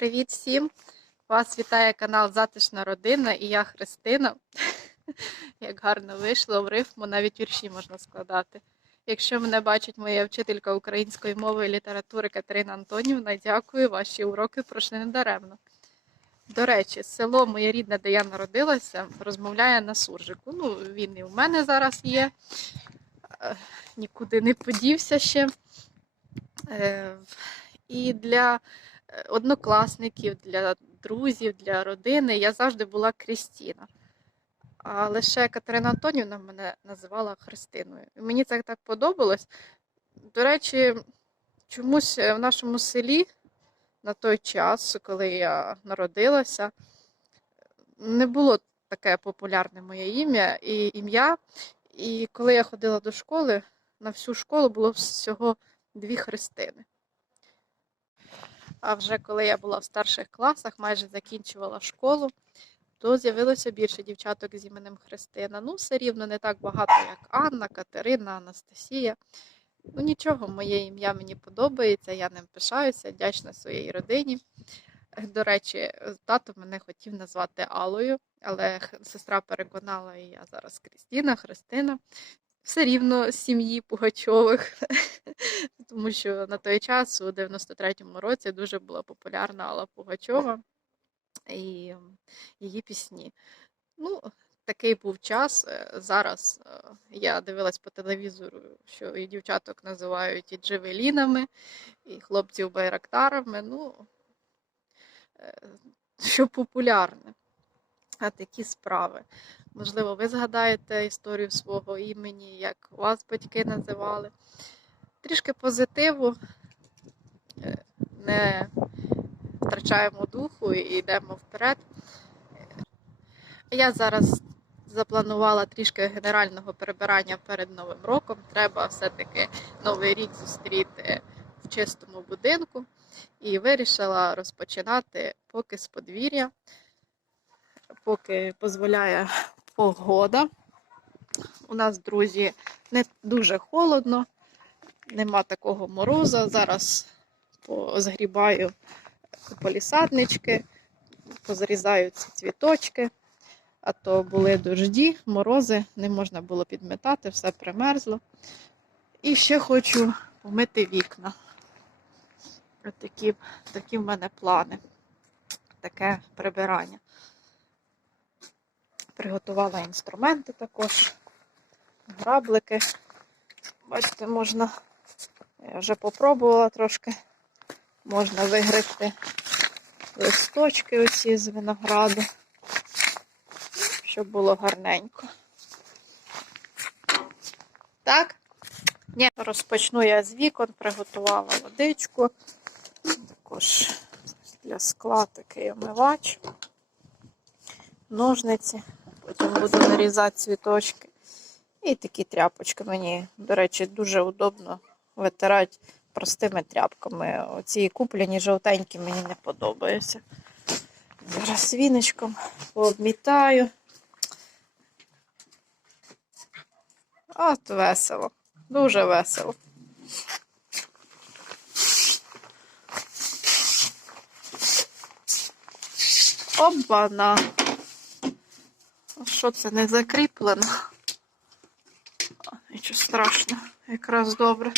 Привіт всім! Вас вітає канал Затишна родина і я Христина. Як гарно вийшло в рифму, навіть вірші можна складати. Якщо мене бачить моя вчителька української мови і літератури Катерина Антонівна, дякую, ваші уроки пройшли недаремно. До речі, село моє рідне, де я народилася, розмовляє на суржику. Ну, він і в мене зараз є, Е, нікуди не подівся ще. Е, І для однокласників, для друзів, для родини я завжди була Крістіна. А лише Катерина Антонівна мене називала Христиною. І мені це так подобалось. До речі, чомусь е, в нашому селі на той час, коли я народилася, не було таке популярне моє ім'я і ім'я. І коли я ходила до школи, на всю школу було всього дві Христини. А вже коли я була в старших класах, майже закінчувала школу, то з'явилося більше дівчаток з іменем Христина. Ну, все рівно не так багато, як Анна, Катерина, Анастасія. Ну нічого, моє ім'я мені подобається, я ним пишаюся, вдячна своїй родині. До речі, тато мене хотів назвати Алою, але сестра переконала, і я зараз Крістіна, Христина. Все рівно сім'ї Пугачових, тому що на той час, у 93-му році, дуже була популярна Алла Пугачова і її пісні. Ну, такий був час. Е, Зараз е, я дивилась по телевізору, що і дівчаток називають і джевелінами, і хлопців байрактарами. Ну, е, що популярне. А такі справи. Можливо, ви згадаєте історію свого імені, як вас батьки називали. Трішки позитиву, е, не втрачаємо духу і йдемо вперед. Я зараз запланувала трішки генерального прибирання перед Новим роком. Треба все-таки Новий рік зустріти в чистому будинку. І вирішила розпочинати поки з подвір'я, поки дозволяє погода. У нас, друзі, не дуже холодно, нема такого мороза. Зараз позгрібаю полісаднички, позрізаю ці цвіточки, а то були дожді, морози, не можна було підметати, все примерзло. І ще хочу помити вікна. Такі, такі в мене плани. Таке прибирання. Приготувала інструменти також, граблики. Бачите, можна, я вже попробувала трошки. Можна вигребти листочки оці з винограду, щоб було гарненько. Так? Ні. Розпочну я з вікон, приготувала водичку. Також для скла такий омивач, ножниці. Потім буду нарізати цвіточки. І такі тряпочки. Мені, до речі, дуже удобно витирати простими тряпками. Оці куплені жовтенькі мені не подобаються. Зараз віночком пообмітаю. От весело. Дуже весело. Обана. Що це не закріплено? Нічого страшного, якраз добре.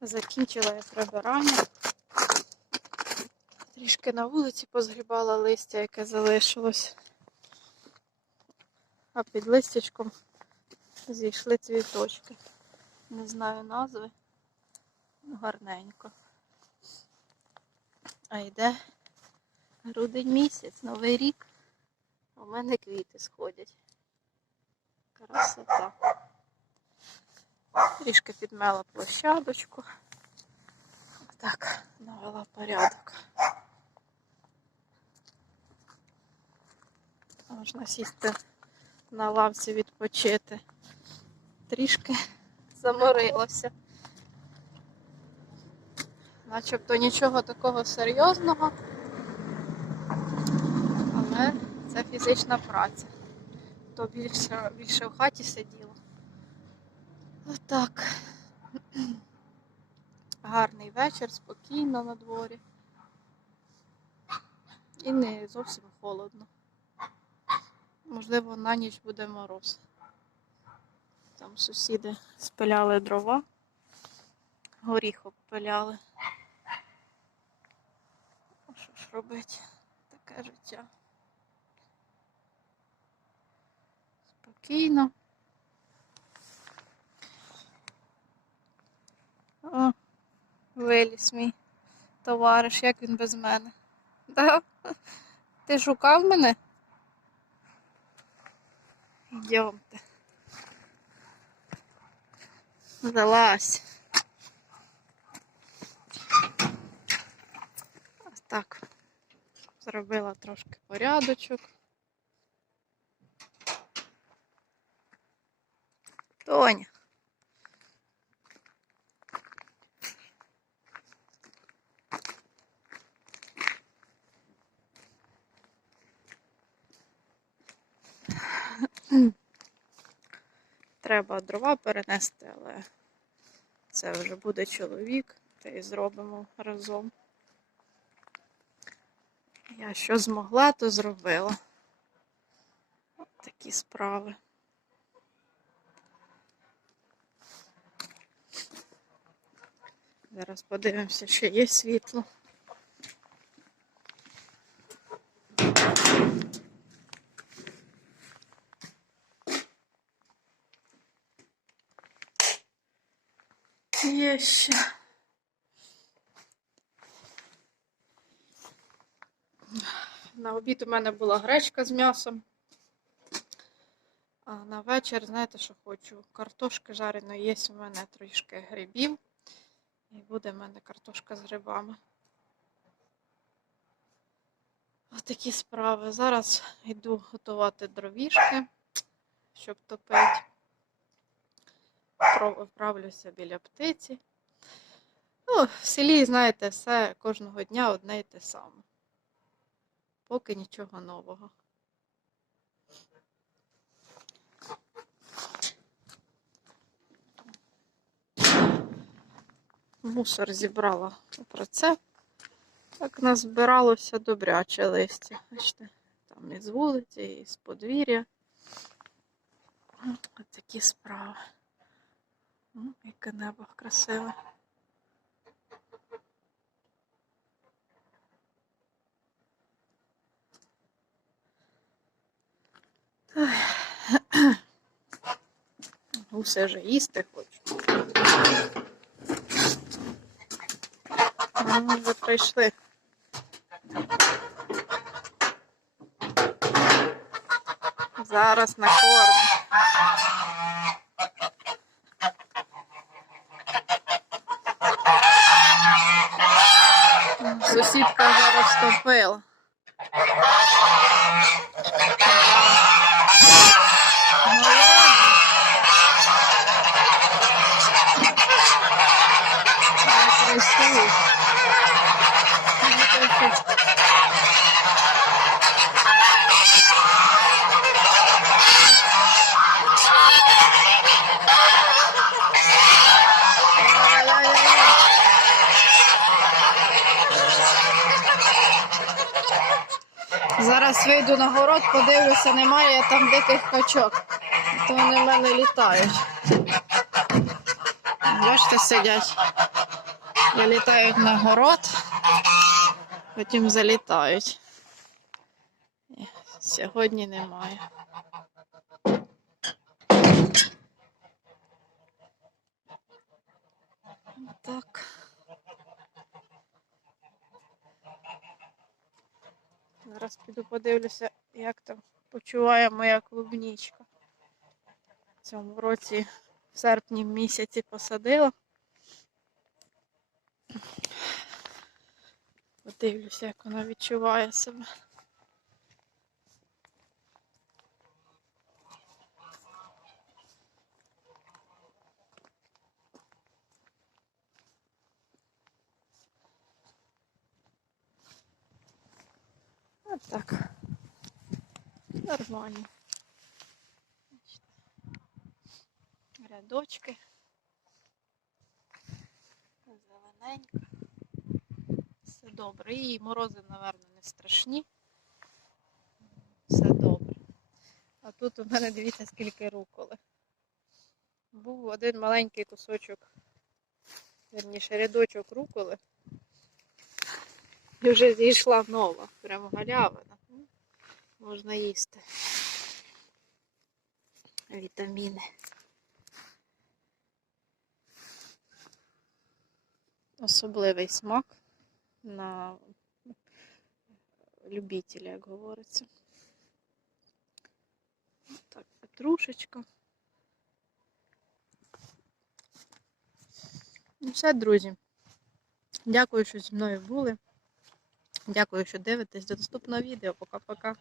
Закінчила я прибирання. Трішки на вулиці позгрібала листя, яке залишилось. А під листячком зійшли цвіточки. Не знаю назви. Гарненько. А йде грудень місяць, новий рік. У мене квіти сходять. Красота. Трішки підмела площадочку. Так, навела порядок. Можна сісти на лавці відпочити. Трішки заморилася. Начебто нічого такого серйозного, але це фізична праця. То більше, більше в хаті сиділо. Отак. Гарний вечір, спокійно на дворі. І не зовсім холодно. Можливо, на ніч буде мороз. Там сусіди спиляли дрова, горіх обпиляли. Що ж робити? Таке життя. Спокійно. О, виліз мій товариш, як він без мене. Да? Ти шукав мене? Йдемте. Залазь. Ось так. Зробила трошки порядочок. Тоня. Треба дрова перенести, але це вже буде чоловік, та й зробимо разом. Я що змогла, то зробила. От такі справи. Зараз подивимося, чи є світло. Ще. На обід у мене була гречка з м'ясом. А на вечір, знаєте, що хочу? Картошки жареної є у мене трішки грибів. І буде в мене картошка з грибами. Ось такі справи. Зараз йду готувати дровішки, щоб топити. Про- Вправлюся біля птиці. Ну, в селі, знаєте, все кожного дня одне і те саме. Поки нічого нового. Мусор зібрала у прицеп. Так назбиралося добряче листя. Бачите, там і з вулиці, і з подвір'я. Ось такі справи. Ну, яке небо красиве. Ой. Усе вже їсти хочу. А, Ми вже прийшли. Зараз накормлю. Сусідка зараз топила. Зараз вийду на город, подивлюся, немає там диких качок. То вони в мене літають. Бачите, сидять. Вилітають на город, потім залітають. Сьогодні немає. Так. Зараз піду подивлюся, як там почуває моя клубнічка. В цьому році в серпні місяці посадила. Подивлюся, як вона відчуває себе. От так. Нормально. Рядочки. Зелененько. Все добре. І морози, напевно, не страшні. Все добре. А тут у мене дивіться, скільки руколи. Був один маленький кусочок, верніше, рядочок руколи. І вже зійшла нова, прямо галявина. Можна їсти. Вітаміни. Особливий смак на любителя, як говориться. Так, петрушечка. Ну все, друзі. Дякую, що зі мною були. Дякую, що дивитесь. До наступного відео. Пока-пока.